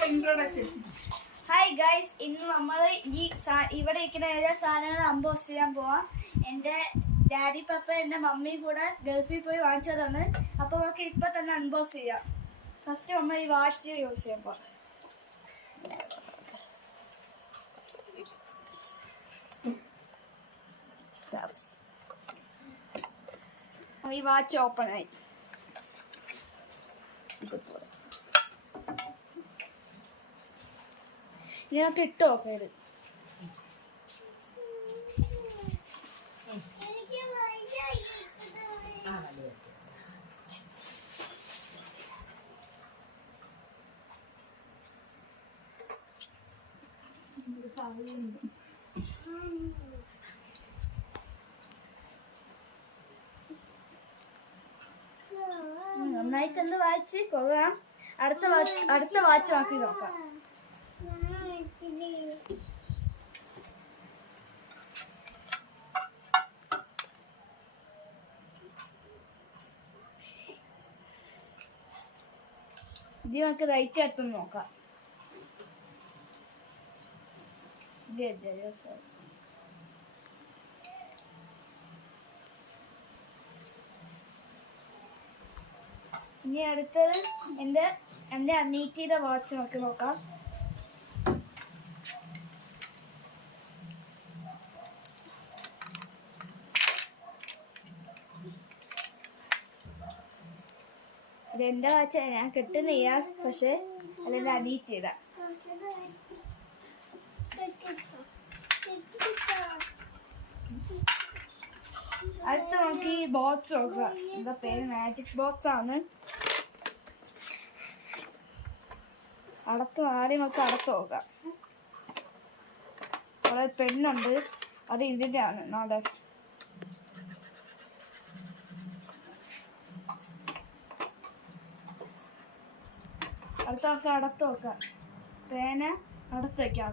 Hi guys, ഇന്ന് നമ്മൾ ഇവിടെ ഇരിക്കുന്ന ഏതാ സാധനങ്ങൾ അൺബോക്സ് ചെയ്യാൻ പോവാം. എൻ്റെ ഡാഡി പപ്പ എൻ്റെ മമ്മിയും കൂടെ ഗൾഫിൽ പോയി വാങ്ങിച്ചതാണ്. അപ്പോൾ നമുക്ക് ഇപ്പം തന്നെ അൺബോക്സ് ചെയ്യാം. ഫസ്റ്റ് നമ്മൾ ഈ വാച്ച് യൂസ് ചെയ്യാൻ പോവാം. ഈ വാച്ച് ഓപ്പൺ ആയി. ഇതിനൊക്കെ ഇട്ട് നോക്കാം. ഇത് നന്നായിട്ടൊന്ന് വായിച്ച് പോകാം. അടുത്ത വാച്ച് നോക്കി നോക്കാം. ഇത് നമുക്ക് റൈറ്റ് അടുത്തൊന്ന് നോക്കാം. ഇനി അടുത്തത് എൻ്റെ അനീറ്റിയുടെ വാച്ച് നോക്കാം. ഇതെൻ്റെ വാച്ച് ഞാൻ കിട്ടുന്നില്ല, പക്ഷെ അതെൻ്റെ അനീറ്റിയുടെ. അടുത്ത നമുക്ക് ഈ ബോക്സ് നോക്കാം. എന്താ പേര്? മാജിക് ബോക്സ് ആണ്. ആദ്യം നമുക്ക് അടത്ത് നോക്കാം. അവിടെ പെണ്ണുണ്ട്, അത് ഇതിൻ്റെ ആണ്. നാളെ അടുത്ത നമുക്ക് അടത്ത് നോക്കാം. പേന അടത്ത് വയ്ക്കാം.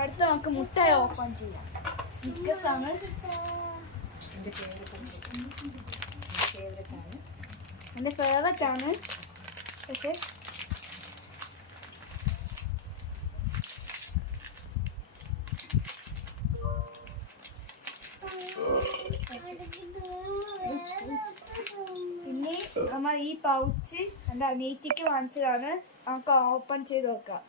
അടുത്ത നമുക്ക് മുട്ടായി ഓപ്പൺ ചെയ്യാം. സ്നിക്കേഴ്സ് ആണ് എൻ്റെ ഫേവറേറ്റ് ആണ്. പക്ഷെ പിന്നെ നമ്മൾ ഈ പൗച്ച് എൻ്റെ അനിയത്തിക്ക് വാങ്ങിച്ചതാണ്. നമുക്ക് ഓപ്പൺ ചെയ്ത് നോക്കാം.